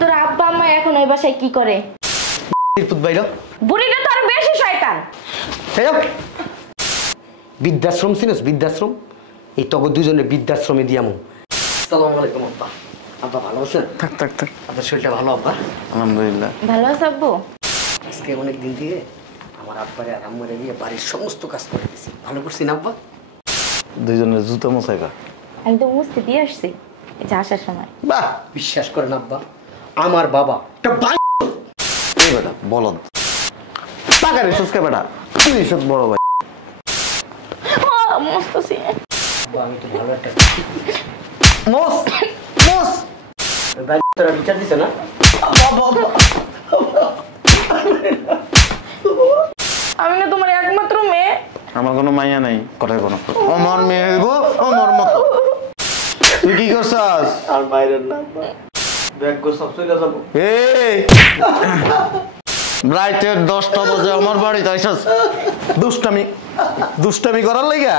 তোর আব্বা আম্মা এখন ওই বাসায় কি করে? বুড়িটা তো আর বেশি শয়তান। বৃদ্ধাশ্রম চিনিস? বৃদ্ধাশ্রম, এই তখন দুজনের বৃদ্ধাশ্রমে দিয়ামু। আসসালামু আলাইকুম আব্বা। আব্বা ভালো আছেন? থাক থাক থাক, আপনার শরীরটা ভালো আব্বা? আলহামদুলিল্লাহ। ভালো আছে আব্বু? আজকে অনেক দিন থেকে আমার আব্বারে আর আম্মারে নিয়ে বাড়ির সমস্ত কাজ করে দিয়েছি। ভালো করছি না আব্বা? দুইজনের জুতো মোছাইবা? আমি তো মুছতে দিয়ে আসছি এই যে আসার সময়। বাহ, বিশ্বাস করেন আব্বা, আমার বাবা একটা বেটা বলদ টাকা রেসুস কে বেটা, তুই এসব বড় ভাই। মুছতেছি। আমি তো ভালো একটা মোস মোস তোরা বিচার দিছে না? আমি না তোমার একমাত্র মেয়ে। আমার কোনো মাইয়া নাই, কথা কোনো আমার মেয়ে গো, আমার মতো। তুই কি করছাস? আর বাইরের না ব্যাগ গো সব চলে যাবো। এই রাইতের 10টা বাজে আমার বাড়িতে আইছাস দুষ্টামি দুষ্টামি করার লাগা?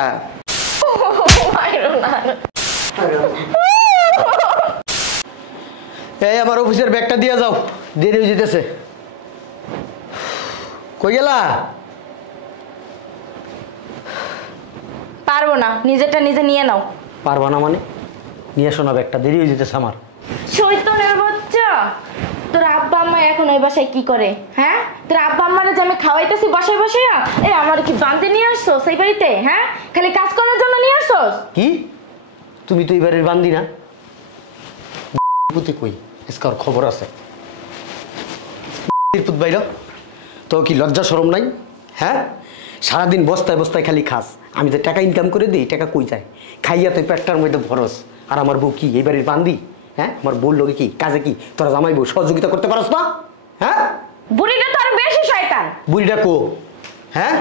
এই আমার অফিসের ব্যাগটা দিয়ে যাও, দেরি হয়ে যেতেছে। কই গেলা? পারবো না, নিজেরটা নিজে নিয়ে নাও। পারবা না মানে? নিয়ে আসো না ব্যাগটা, দেরি হয়ে যেতেছে আমার। শৈতানের বাচ্চা, তোর আব্বা আম্মা এখন ওই বাসায় কি করে? হ্যাঁ, তোর আব্বা আম্মারে যে আমি খাওয়াইতেছি বসে বসে, এই আমার কি বাঁধতে নিয়ে আসছো সেই বাড়িতে? হ্যাঁ, খালি কাজ করার জন্য নিয়ে আসছো? কি তুমি তো এবারের বান্দি না? কই আজকে ওর খবর আছে। বাইর তো কি লজ্জা শরম নাই? হ্যাঁ, সারাদিন বস্তায় বস্তায় খালি খাস, আমি তো টাকা ইনকাম করে দিই, টাকা কই যায়? খাইয়া তো পেটটার মধ্যে ভরস। আর আমার বউ কি এবারের বান্দি? হ্যাঁ, আমার বউর লোকে কি কাজে কি তোরা জামাই বউ সহযোগিতা করতে পারস না? হ্যাঁ, বুড়িটা তো আর বেশি শয়তান। বুড়িটা কো? হ্যাঁ,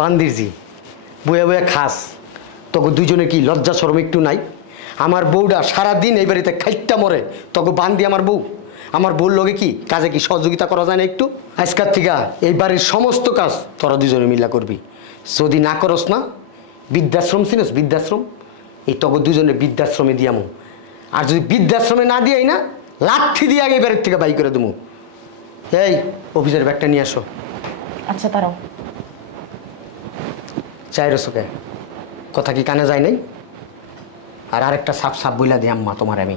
বান্দির জি বইয়া বইয়া খাস, তোকে দুজনে কি লজ্জা শরম একটু নাই? আমার বউটা সারাদিন এই বাড়িতে খাইটটা মরে, তোকে বান্দি আমার বউ। আমার বউর লগে কি কাজে কি সহযোগিতা করা যায় না একটু? আজকাল থেকে এই বাড়ির সমস্ত কাজ তোরা দুজনে মিলা করবি। যদি না করস না, বৃদ্ধাশ্রম চিনিস? বৃদ্ধাশ্রম, এই তোকে দুজনে বৃদ্ধাশ্রমে দিয়ামু। আর যদি বৃদ্ধাশ্রমে না দিয়াই না, লাঠি দিয়ে আগে এই বাড়ির থেকে বাই করে দেবো। এই অফিসের ব্যাগটা নিয়ে আসো। আচ্ছা তারাও চাই রসকে কথা কি কানে যায় নাই? আর আরেকটা সাপ সাপ বইলা দিয়াম মা তোমার, আমি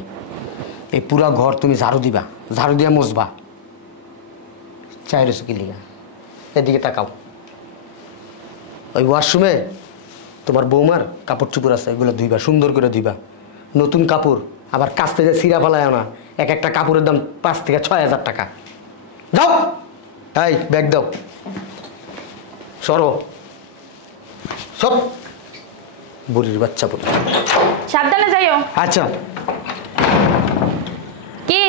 এই পুরা ঘর তুমি ঝাড়ু দিবা, ঝাড়ু দিয়া মুছবা। চাই রসো কি লিগা? এদিকে তাকাও। ওই ওয়াশরুমে তোমার বৌমার কাপড় চুপড় আছে, এগুলো ধুইবা, সুন্দর করে ধুইবা। নতুন কাপড়, আবার কাচতে যে সিরা ফেলায় না, এক একটা কাপড়ের দাম 5 থেকে 6 হাজার টাকা। যাও, এই ব্যাগ দাও, সরো সব বুড়ির বাচ্চা বলে। সাবধানে যাইও। আচ্ছা। কি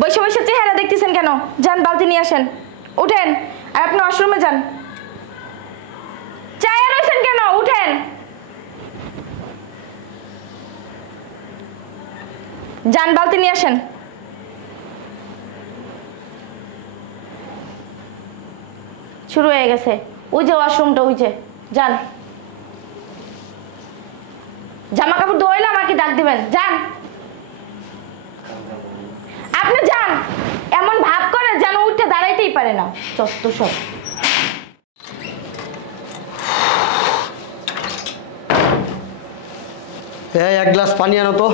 বসে বসে চেহারা দেখতেছেন কেন? যান বালতি নিয়ে আসেন, উঠেন। আর আপনি ওয়াশরুমে যান। চায়ে রয়েছেন কেন? উঠেন। যান বালতি নিয়ে আসেন। শুরু হয়ে গেছে, ওই যে ওয়াশরুমটা, ওই যে যান। জামা কাপড় ধোয়াইলে আমাকে ডাক দিবেন, যান। আপনি যান, এমন ভাব করে যেন উঠে দাঁড়াইতেই পারে না, চত্ব সব। এই এক গ্লাস পানি আনো তো।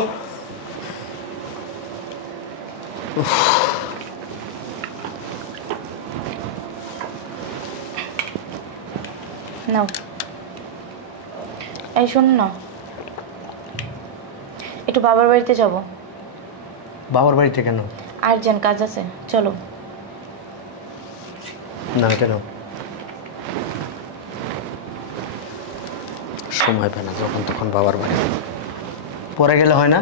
নাও। এই শোন না, একটু বাবার বাড়িতে যাব। বাবার বাড়িতে কেন? আর্জেন্ট কাজ আছে, চলো। না কেন? সময় পায় না যখন তখন বাবার বাড়ি, পরে গেলে হয় না?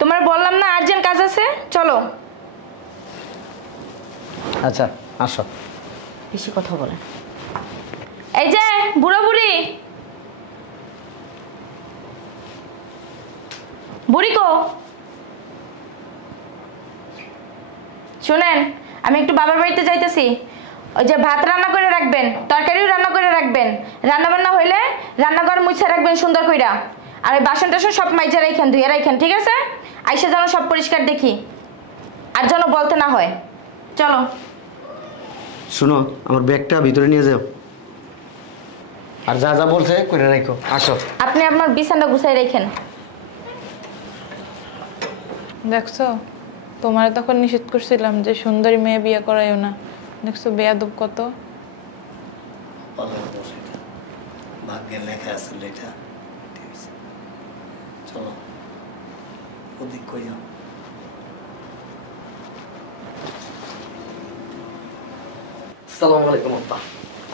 তোমার বললাম না আর্জেন্ট কাজ আছে, চলো। আচ্ছা আসো। বেশি কথা বলে। এই যে বুড়ো বুড়ি, বুড়ি কো? শুনেন, আমি একটু বাবার বাড়িতে যাইতেছি। ওই যে ভাত রান্না করে রাখবেন, তরকারিও রান্না করে রাখবেন। রান্না বান্না হইলে রান্নাঘর মুছে রাখবেন সুন্দর কইরা। আর এই বাসন টাসন সব মাইজা রাখেন, ধুয়ে রাখেন, ঠিক আছে? আইসা যেন সব পরিষ্কার দেখি, আর যেন বলতে না হয়। চলো। শুনো, আমার ব্যাগটা ভিতরে নিয়ে যাও, আর যা যা বলছে করে রাখো। আসো। আপনি আপনার বিছানা গুছাই রাখেন। দেখছো, তোমার তখন নিষেধ করছিলাম যে সুন্দরী মেয়ে বিয়ে করাইও না। দেখছো বেয়াদব কত। ভাগ্যের লেখা আছে এটা। ঠিক আছে, চলো ওদিক কই যাও। আসসালামু আলাইকুম আব্বা।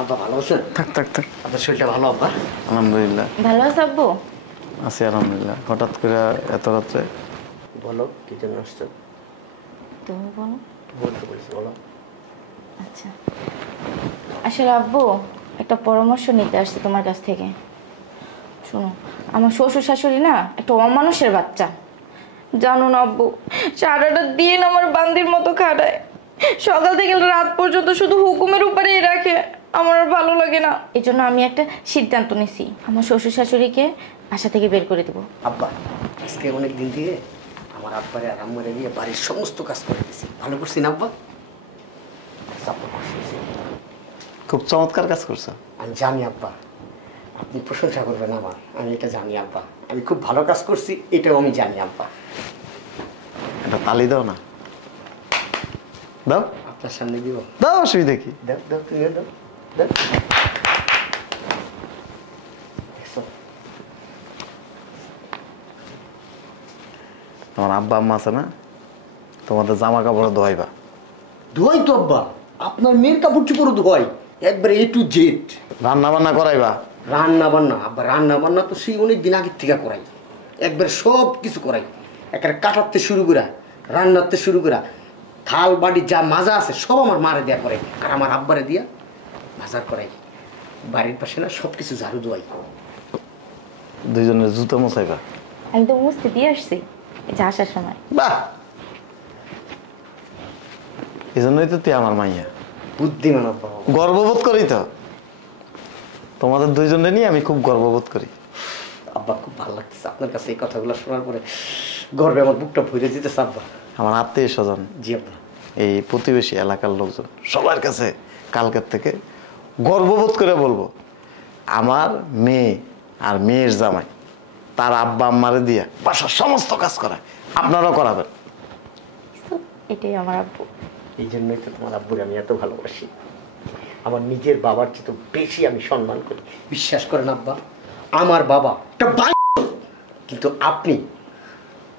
আব্বা ভালো আছেন? থাক থাক থাক। আপনার শরীরটা ভালো আব্বা? আলহামদুলিল্লাহ ভালো আছে আব্বু? আছি আলহামদুলিল্লাহ। হঠাৎ করে এত রাত্রে? বলো কি জন্য আসছো? তুমি বলো। বলতে বলছি, বলো। আচ্ছা, আসলে আব্বু একটা পরামর্শ নিতে আসছি তোমার কাছ থেকে। শোনো, আমার শ্বশুর শাশুড়ি না একটা অমানুষের বাচ্চা, জানো না আব্বু? সারাটা দিন আমার বান্দির মতো খাটায়, সকাল থেকে রাত পর্যন্ত শুধু হুকুমের উপরেই রাখে। আমার আর ভালো লাগে না, এই জন্য আমি একটা সিদ্ধান্ত নিছি, আমার শ্বশুর শাশুড়িকে বাসা থেকে বের করে দেবো। আব্বা, আজকে অনেক দিন দিয়ে আমার আব্বারে আর আম্মারে নিয়ে বাড়ির সমস্ত কাজ করে দিয়েছি। ভালো করছি না আব্বা? খুব চমৎকার কাজ করছো। আমি জানি আব্বা, আপনি প্রশংসা করবেন আমার, আমি এটা জানি আব্বা। আমি খুব ভালো কাজ করছি, এটাও আমি জানি আব্বা। একটা তালি দাও না। দাও আপনার সামনে দিব? দাও, অসুবিধা কি? দাও দাও, তুমি দাও দাও। দেখছো? তোমার আব্বা আম্মা আছে না, তোমাদের জামা কাপড় ধোয়াইবা। ধোয়াই তো আব্বা, আপনার মেয়ের কাপড় চোপড় ধোয়াই একবারে A to Z। রান্না বান্না করাইবা। রান্না বান্না আব্বা, রান্না বান্না তো সেই অনেক দিন আগের থেকে করাই, একবার সব কিছু করাই, একেবারে কাটাতে শুরু করা, রান্নাতে শুরু করা, থাল বাড়ি যা মাজা আছে সব আমার মারে দেওয়া করে, আর আমার আব্বারে দিয়া বাজার করাই। বাড়ির পাশে না সব কিছু ঝাড়ু দোয়াই। দুইজনের জুতো মোছাইবা। আমি তো মুছতে দিয়ে আসছি এই যে আসার সময়। বাহ, এই জন্যই তো তুই আমার মাইয়া। বুদ্ধিমান আব্বা। গর্ববোধ করি তো, তোমাদের দুইজনে নিয়ে আমি খুব গর্ববোধ করি। আব্বা খুব ভালো লাগতেছে আপনার কাছে এই কথাগুলো শোনার পরে, গর্বে আমার বুকটা ভরে দিতেছে আব্বা। আমার আত্মীয় স্বজন, জি আব্বা। এই প্রতিবেশী এলাকার লোকজন সবার কাছে কালকের থেকে গর্ববোধ করে বলবো, আমার মেয়ে আর মেয়ের জামাই তার আব্বা আম্মারে দিয়ে বাসার সমস্ত কাজ করায়, আপনারাও করাবেন। এটাই আমার আব্বু। এই জন্যই তো তোমার আব্বুর আমি এত ভালোবাসি, আমার নিজের বাবার চেয়ে তো বেশি আমি সম্মান করি। বিশ্বাস করেন আব্বা, আমার বাবা একটা কিন্তু আপনি,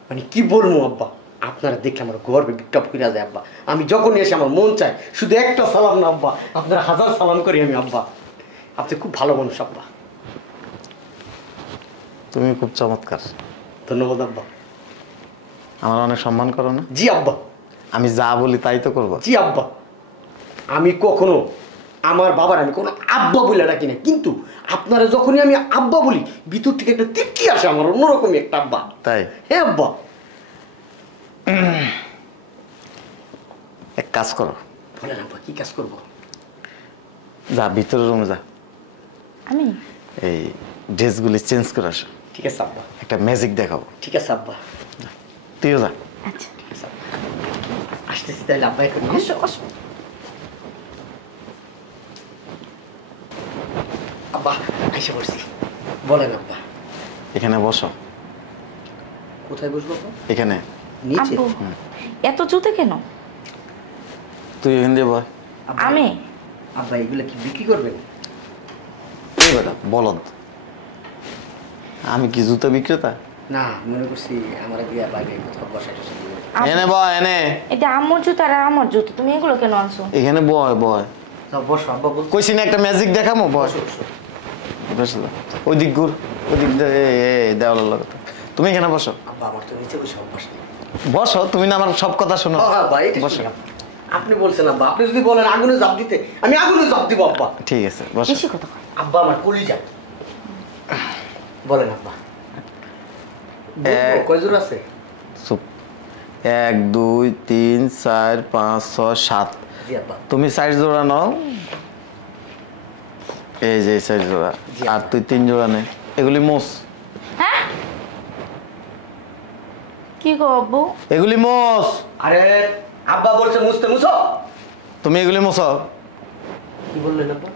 মানে কি বলবো আব্বা, আপনারা দেখলে আমার গর্বে বুকটা ফুইরা যায় আব্বা। আমি যখনই এসে আমার মন চায় শুধু একটা সালাম না আব্বা, আপনারা হাজার সালাম করি আমি আব্বা। আপনি খুব ভালো মানুষ আব্বা। তুমি খুব চমৎকার। ধন্যবাদ আব্বা। আমার অনেক সম্মান করো না? জি আব্বা। আমি যা বলি তাই তো করবো। জি আব্বা, আমি কখনো আমার বাবার আমি কোনো আব্বা বলে ডাকি না, কিন্তু আপনারা যখনই আমি আব্বা বলি ভিতর থেকে একটা তৃপ্তি আসে আমার, অন্যরকমই একটা আব্বা। তাই? হ্যাঁ আব্বা। এক কাজ করো। বলেন আব্বা, কি কাজ করবো? যা ভিতরের রুমে যা, আমি এই ড্রেসগুলি চেঞ্জ করে আসো। ঠিক আছে আব্বা। একটা ম্যাজিক দেখাবো। ঠিক আছে আব্বা। তুইও যা। আচ্ছা ঠিক আছে আব্বা। আসতেছি তাহলে আব্বা এখন। আসো আসো। আব্বা এসে পড়ছি, বলেন আব্বা। এখানে বসো। কোথায় বসবো আব্বা? এখানে নিচে? আব্বু এত জুতে কেন? তুই এখান দিয়ে বয়। আব্বা, আমি আব্বা এগুলো কি বিক্রি করবেন? এই বেটা বলদ, আমি কি জুতা বিক্রেতা? না, মনে করছি আমার দিয়ে বাইরে কোথাও বসাই টসাই দিবেন। এনে বয়, এনে। এটা আম্মুর জুতো আর আমার জুতো, তুমি এগুলো কেন আনছো? এখানে বয় বয়। যাও বসো আব্বা। বলছি কইছি না একটা ম্যাজিক দেখামো, বয়। বসে যা। ওই দিক ঘুর, ওই দিক দেওয়ালের লগে। তুমি এখানে বসো। আব্বা আমার তো নিচে বসে অভ্যাস নেই। বসো, তুমি না আমার সব কথা শোনো। হ্যাঁ ভাই, বসো। আপনি বলছেন আব্বা, আপনি যদি বলেন আগুনে জাপ দিতে, আমি আগুনে জাপ দিব আব্বা। ঠিক আছে বসো। বেশি কথা কয়। আব্বা আমার কলিজা। বলেন আব্বা। কয় জোড়া আছে? চুপ। 1 2 3 4 5 6 7। জি আব্বা। তুমি 4 জোড়া নাও, এই যে 4 জোড়া, জি আর তুই 3 জোড়া নে। এগুলি মোস। হ্যাঁ কি গো আব্বু? এগুলি মোস। আরে আব্বা বলছে মুছতে মুছো। তুমি এগুলি মোছো। কি বললেন আব্বা?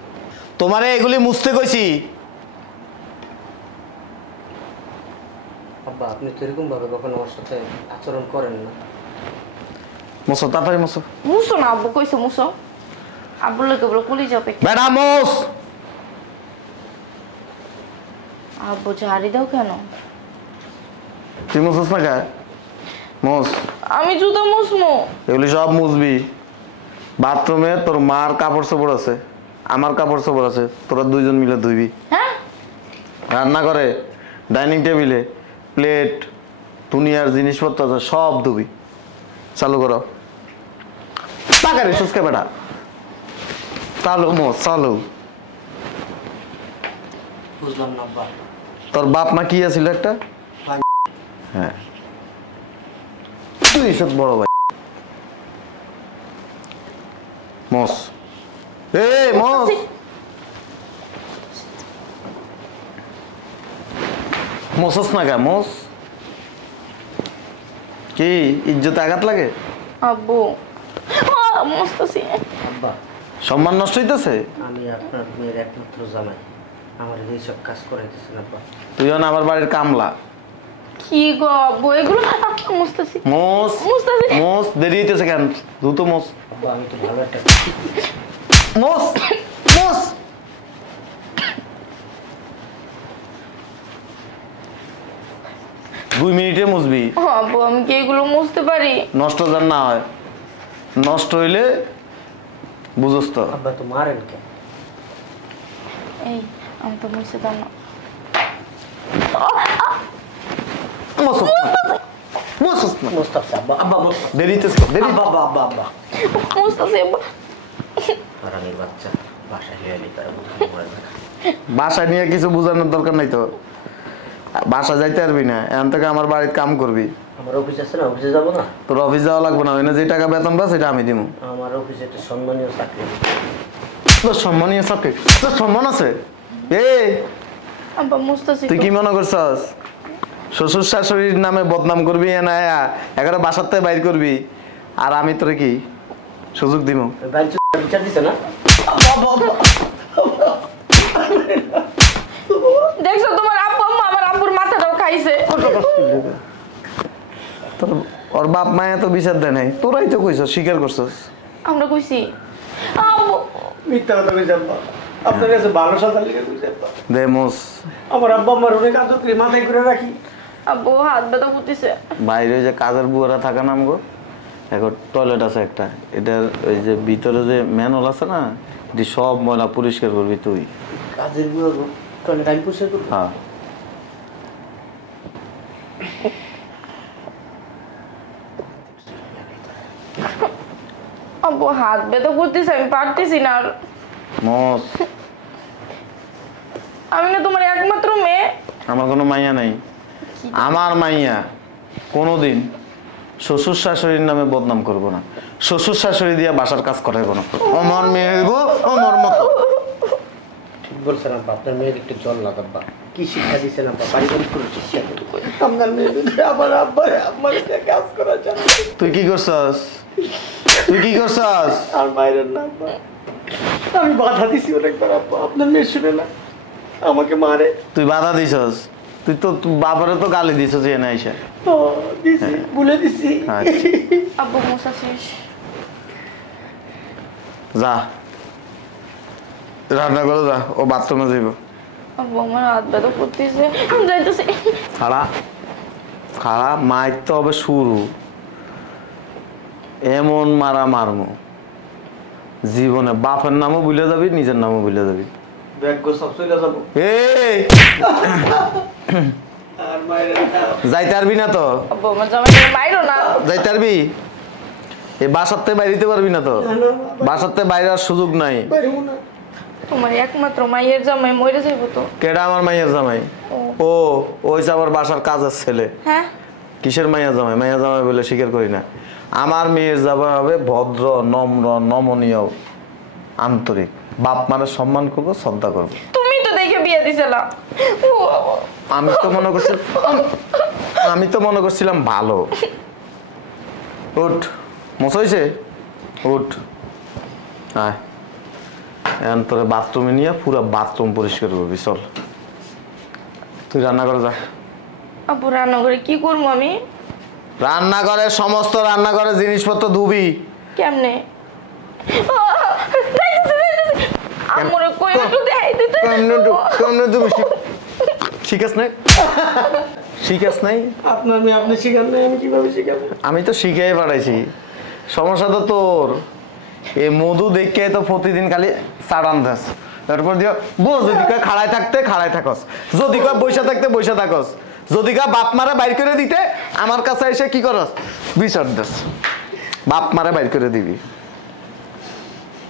তোমারে এগুলি মুছতে কইছি। আব্বা আপনি তো এরকম ভাবে কখনো আমার সাথে আচরণ করেন না। মোছো তাড়াতাড়ি মোছো। মুছো না আব্বু, কইছো মুছো। আব্বুর লোকে বলো কুলি যাও পেটে। বেটা মোস। আব্বু ঝাড়ি দাও কেন? তুই মোছস না কে? মোস। আমি জুতো মুছমু। এগুলি সব মুছবি। বাথরুমে তোর মার কাপড় চোপড় আছে, আমার কাপড় চোপড় আছে, তোরা দুইজন মিলে ধুইবি। হ্যাঁ রান্না করে ডাইনিং টেবিলে প্লেট দুনিয়ার জিনিসপত্র আছে সব ধুবি। চালু করো। পাকারে সুস্কে বেটা। চালু মোস চালু। বুঝলাম না আব্বা। তোর বাপ মা কি আছিল একটা? হ্যাঁ তুই সব বড় ভাই মোস। মোস মোসস না কে? মোস কি ইজ্জতে আঘাত লাগে? আব্বু মুছতেছি। আব্বা সম্মান নষ্ট হইতেছে। আমি আপনার মেয়ের একমাত্র জামাই, আমার এইসব কাজ করাইতেছেন আব্বা। তুই না আমার বাড়ির কামলা। কি গো আব্বু এগুলো মুছতেছি। মোস মুছতেছি। মোস দেরি হইতেছে কেন? দ্রুত মোস। আব্বা আমি তো ভালো একটা মোস মোস। 2 মিনিটে মুছবি। আব্বু আমি কি এগুলো মুছতে পারি? নষ্ট যেন না হয়। নষ্ট হইলে বুঝস তো। আব্বা তো মারেন কে? এই আমি তো মুছতে পার না। মোসস মোসস না। মুস্তাফা আব্বা আব্বা দেরি হইতেছে দেরি। আব্বা আব্বা আব্বা আব্বা মুছতেছি আব্বু। হারামির বাচ্চা বাসায় নিয়ে এলি তারা বুঝতে পারে না। বাসায় নিয়ে কিছু বোঝানোর দরকার নাই তো। বাসা যাইতে পারবি না, এখন থেকে আমার বাড়িতে কাম করবি। আমার অফিস আছে না, অফিসে যাবো না? তোর অফিস যাওয়া লাগবে না, ওইখানে যে টাকা বেতন পাস সেটা আমি দিব। আমার অফিসে একটা সম্মানীয় চাকরি। তোর সম্মানীয় চাকরি? তোর সম্মান আছে? আব্বা মুছতেছি। তুই কি মনে করছস শ্বশুর শাশুড়ির নামে বদনাম করবি না? এগারো বাসার থেকে বাইর করবি, আর আমি তোরে কি সুযোগ দিব? বিচার দিছে না? দেখছো তোমার আব্বু আম্মা আমার আব্বুর মাথাটাও খাইছে। তোর ওর বাপ মায়া তো বিচার দেয় নাই, তোরাই তো কইছস, স্বীকার করছস। আমরা কইছি আব্বু মিথ্যা কথা কইছে আব্বা। আপনার কাছে ভালো সাজা লেগে কইছে আব্বা। দে মোস। আমার আব্বা আমার অনেক আদর করে মাথায় করে রাখি। আব্বু হাত ব্যথা করতেছে। বাইরে যে কাজের বুয়ারা থাকা নাম গো, এখন টয়লেট আছে একটা, এটার ওই যে ভিতরে যে ম্যানহোল আছে না, এটি সব ময়লা পরিষ্কার করবি তুই। কাজের বুয়া গো, টয়লেট আমি পরিষ্কার করবো? হ্যাঁ আব্বু হাত ব্যথা করতেছে, আমি পারতেছি না আর। মোস। আমি না তোমার একমাত্র মেয়ে। আমার কোনো মাইয়া নাই। আমার মাইয়া কোনোদিন শ্বশুর শাশুড়ির নামে বদনাম করবো না, শ্বশুর শাশুড়ি দিয়ে বাসার কাজ করাইবো না। আমার মেয়ে গো আমার মতো। ঠিক বলছেন আব্বা, আপনার মেয়ের একটু জল লাগাব্বা। কি শিক্ষা দিচ্ছেন আব্বা? পারিবারিক কোনো শিক্ষা দেন। আপনার মেয়ে যদি আমার আব্বার আমার দিয়ে কাজ করা যায়। তুই কি করছস? তুই কি করছস? আর মায়ের না আব্বা, আমি বাধা দিছি অনেকবার আব্বা। আপনার মেয়ে শুনে না, আমাকে মারে। তুই বাধা দিছস? তুই তো বাবারে তো গালি দিছস এনে আইসা। ও দিছি, ভুলে দিছি। আচ্ছা। আব্বু মুছা শেষ। যা রান্না করে যা, ও বাথরুমে যাইব। আব্বু আমার হাত ব্যথা করতেছে, আমি যাইতেছি। খাড়া খাড়া মাইর তো হবে শুরু, এমন মারা মারমু জীবনে বাপের নামও ভুলে যাবি, নিজের নামও ভুলে যাবি। ব্যাগ গো সব চলে যাবো। এই আর মায়ের না। যাইতে পারবি না তো? আব্বু আমার জামাইকে মাইরো না। যাইতে পারবি? এই বাসার থেকে বাইরে দিতে পারবি না তো? বাসার থেকে বাইরে আর সুযোগ নাই। পারবো না। তোমার একমাত্র মাইয়ের জামাই মরে যাইব তো। কেডা আমার মাইয়ার জামাই? ও ওই যে আবার বাসার কাজের ছেলে। হ্যাঁ কিসের মাইয়া জামাই? মাইয়া জামাই বলে স্বীকার করি না। আমার মেয়ের জামাই হবে ভদ্র, নম্র, নমনীয়, আন্তরিক। বাপ মানে সম্মান করবো, শ্রদ্ধা করবো। তুমি তো দেখে বিয়ে দিছিলা। আমি তো মনে করছি আমি তো মনে করছিলাম ভালো। উঠ, মশা হয়েছে, উঠ। আয়, এখন তোরে বাথরুমে নিয়ে পুরো বাথরুম পরিষ্কার করবি। চল, তুই রান্না করে যা। আপু রান্না করে কি করবো আমি? রান্নাঘরের সমস্ত রান্নাঘরের জিনিসপত্র ধুবি। কেমনে? আমরে কই একটু দেখাই দিতে। কেমনে তুমি শিখাস নাই? শিখাস নাই? আপনার মেয়ে আপনি শিখান নাই, আমি কিভাবে শিখাবো? আমি তো শিখেই পাঠাইছি। সমস্যা তো তোর। এই মধু দেখে তো প্রতিদিন খালি চাড়ান দাস। তারপর দিও বল, যদি কয় খাড়ায় থাকতে খাড়ায় থাকস, যদি কয় বৈশা থাকতে বৈশা থাকস, যদি কয় বাপ মারা বাইর করে দিতে আমার কাছে এসে কি করস? বিচার দাস। বাপ মারা বাইর করে দিবি।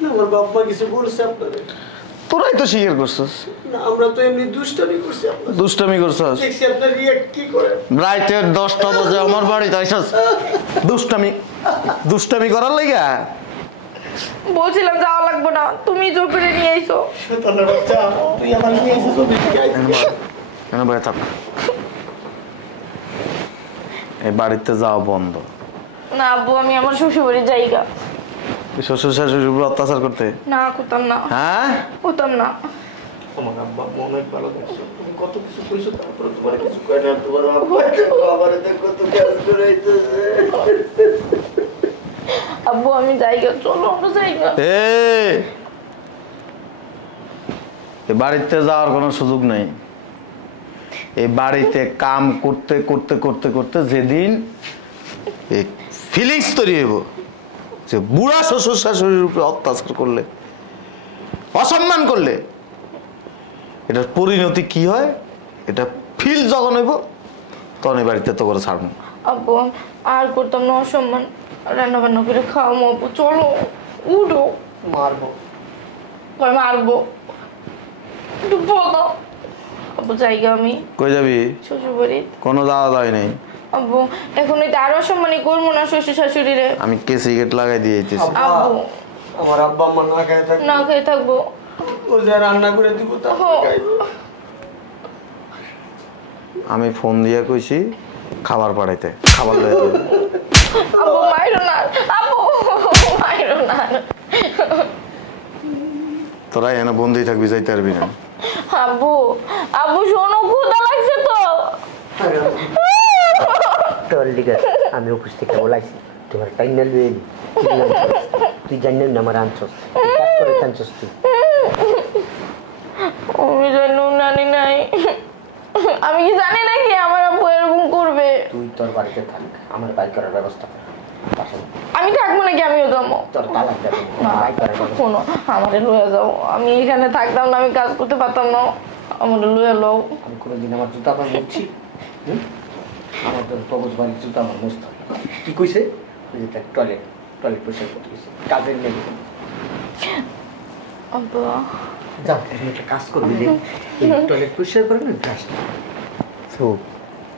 না, আমার বাবা কিছু বলছে আপনারে? তোরাই তো স্বীকার করছস। না, আমরা তো এমনি দুষ্টামি করছি। আপনার দুষ্টামি করছস। দেখছি আপনার রিয়াক্ট কি করে। রাইতের 10টা বাজে আমার বাড়িতে আইছস দুষ্টামি দুষ্টামি করার লাগা? বলছিলাম যাওয়া লাগবে না, তুমি জোর করে নিয়ে আইছো। শয়তানের বাচ্চা, তুই আমার নিয়ে এসে জমি থেকে আইছিস। কেন বয়ে থাক, এই বাড়িতে যাওয়া বন্ধ। না আব্বু, আমি আমার শ্বশুর বাড়ির জায়গা। তুই শ্বশুর শাশুড়ির উপর অত্যাচার করতে? না করতাম না। হ্যাঁ, করতাম না। আমার আব্বা অনেক ভালো দেখছো, তুমি কত কিছু কইছো, তারপরে তোমার কিছু কয় না। তোমার আব্বা আমারে দেখো কত কাজ করাইতেছে। আব্বু আমি জায়গা, চলো আমরা জায়গা। এই বাড়িতে যাওয়ার কোনো সুযোগ নাই। এই বাড়িতে কাম করতে করতে করতে করতে যেদিন এই ফিলিংস তৈরি হইব যে বুড়া শ্বশুর শাশুড়ির উপরে অত্যাচার করলে, অসম্মান করলে, এটার পরিণতি কি হয়, এটা ফিল যখন হইব তখন এই বাড়িতে তো করে ছাড়বো। আব্বু আর করতাম না অসম্মান। রান্না বান্না করে খাও আব্বু, চলো উঠো। মারবো। কই মারবো? একটু বলো। আব্বু জায়গা আমি। কই যাবি? শ্বশুর বাড়ি। কোনো যাওয়া যায় নাই। আব্বু এখন এটা আরো অসম্মানই করবো না শ্বশুর শাশুড়িরে। আমি কেসি গেট লাগাই দিয়েছি। আব্বু আমার আব্বা আম্মা না খায় থাকবে, না খেয়ে থাকবো। ও যা রান্না করে দিব তা খাইবো। আমি ফোন দিয়ে কইছি খাবার পাঠাইতে, খাবার লয়ে যাবে। আব্বু মাইরো না, আব্বু মাইরো না। তোরা এনে বন্দি থাকবি, যাইতে পারবি না। আব্বু আব্বু শোনো, ক্ষুধা লাগছে তো। তোর লিগে আমি অফিস থেকে বলাইছি তোমার টাইনাল লুয়ে নি, তুই জানিস না আমার আনছস, কাজ করে আনছস তুই। আমি জানি নানি নাই, আমি কি জানি নাকি আমার আব্বু এরকম করবে? তুই তোর বাড়িতে থাক, আমার বাইক করার ব্যবস্থা কর। আমি থাকবো নাকি? আমিও যাবো। তোর তালাক দেবে, বাইক করার ব্যবস্থা। শোনো, আমাদের লয়ে যাও। আমি এখানে থাকতাম না, আমি কাজ করতে পারতাম না। আমাদের লয়ে লও। আমি কোনোদিন আমার জুতা আমার মুছছি? আমার তোর কবজ বাড়ির জুতা আমার মুছতে হবে। কি কইছে? টয়লেট টয়লেট পরিষ্কার করতে গেছে, কাজের নেই। আব্বা যা, তুমি একটা কাজ করবি, টয়লেট পরিষ্কার করে না গ্লাস।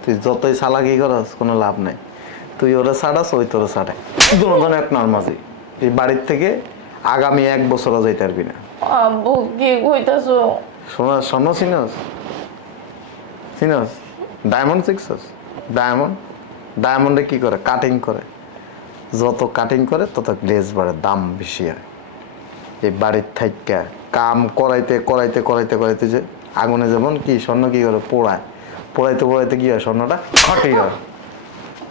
তুই যতই চালাকি করস কোনো লাভ নাই। তুই ওরা ছাড়াস, ওই তোরা ছাড়ায়, দুজন এক নর্মাজি। এই বাড়ির থেকে আগামী 1 বছরও যাইতে পারবি না। আব্বু কি কইতাছো? স্বর্ণ চিনস? চিনস? ডায়মন্ড শিখছস? ডায়মন্ড, ডায়মন্ডে কি করে? কাটিং করে। যত কাটিং করে তত গ্লেজ বাড়ে, দাম বেশি হয়। এই বাড়ির থাইকা কাম করাইতে করাইতে করাইতে করাইতে যে আগুনে যেমন কি স্বর্ণ কি করে পোড়ায়, পোড়াইতে পোড়াইতে কি হয়, স্বর্ণটা খাঁটি হয়।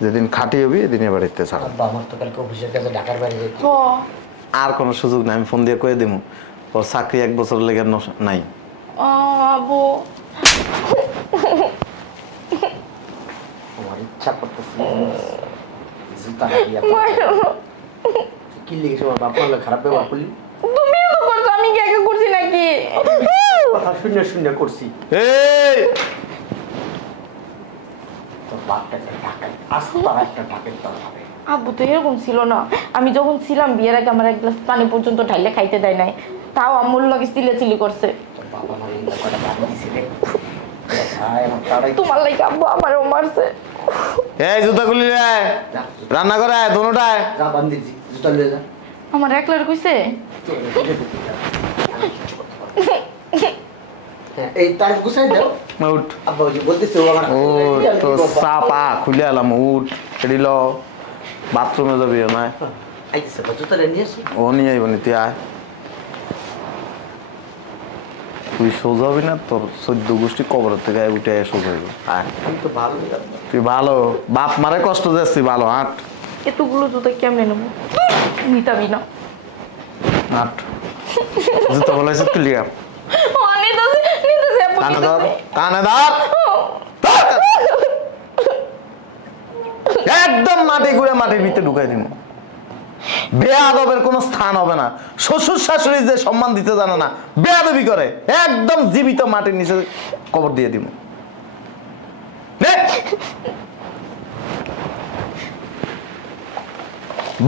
যেদিন খাঁটি হবি এদিন এ বাড়িতে ছাড়া। আব্বা আমার তো কালকে অফিসের কাছে ঢাকার বাইরে যেতে। আর কোনো সুযোগ নাই, আমি ফোন দিয়ে কয়ে দেবো ওর চাকরি 1 বছর লেগে নাই। আব্বু আমার ইচ্ছা করতেছে জুতা কি লেগেছে, আমার বাপ মারলে খারাপ ব্যবহার করলি? তুমিও তো করছো, আমি কি একা করছি নাকি? কথা শূন্য শূন্য করছি। এই তোর বাপটাকে ঢাকায় আস্তা একটা ঢাকের দর হবে। আব্বু তো এরকম ছিল না। আমি যখন ছিলাম বিয়ের আগে আমার 1 গ্লাস পানি পর্যন্ত ঢাইলে খাইতে দেয় নাই, তাও আম্মুর লাগে চিল্লাচিল্লি করছে। তোর বাবা আমার এই ব্যাপারটা বাদ দিছে রে। আমার তারাই তোমার লাগে আব্বু আমারও মারছে। এই জুতা খুলি রে, রান্না করে দোনোটায় যা বান্দিজি জুতা লয়ে যা। আমার একলার কইছে? হ্যাঁ এই তার গুছাই দাও উঠ আব্বা ওই যে বলতেছে ও আমার ও তো চাপা খুলে এলাম উঠ এডিল বাথরুমে যাবি না আইতেছে জুতাটা নিয়ে আসি ও নিয়ে আইব নি তুই আয় তুই সোজা হবি না তোর 14 গোষ্ঠী কবরের থেকে উঠে সোজা হইব আয় আমি তো ভালোই আব্বা তুই ভালো বাপ মারে কষ্ট দিচ্ছি ভালো হাঁট এতগুলো জুতো কেমনে নেবো নিতাবি না হাঁট জুতো বলেছে ক্লিয়ার নিতেছি আপু কানে ধর নিতেছি। কানে ধর একদম মাটি ঘুরে মাটির ভিতরে ঢুকাই দিব বেয়াদবের কোনো স্থান হবে না শ্বশুর শাশুড়ি যে সম্মান দিতে জানে না বেয়াদবি করে একদম জীবিত মাটির নিচে কবর দিয়ে দিব নে।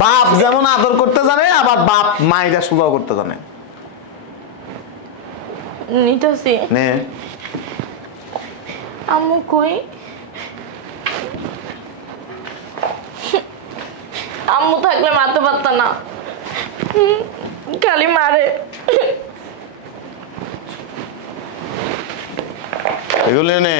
বাপ যেমন আদর করতে জানে আবার বাপ মায়েরা সুবাহ করতে জানে নিতেছি নে আম্মু কই আম্মু থাকলে মারতে পারত না খালি মারে এগুলো নে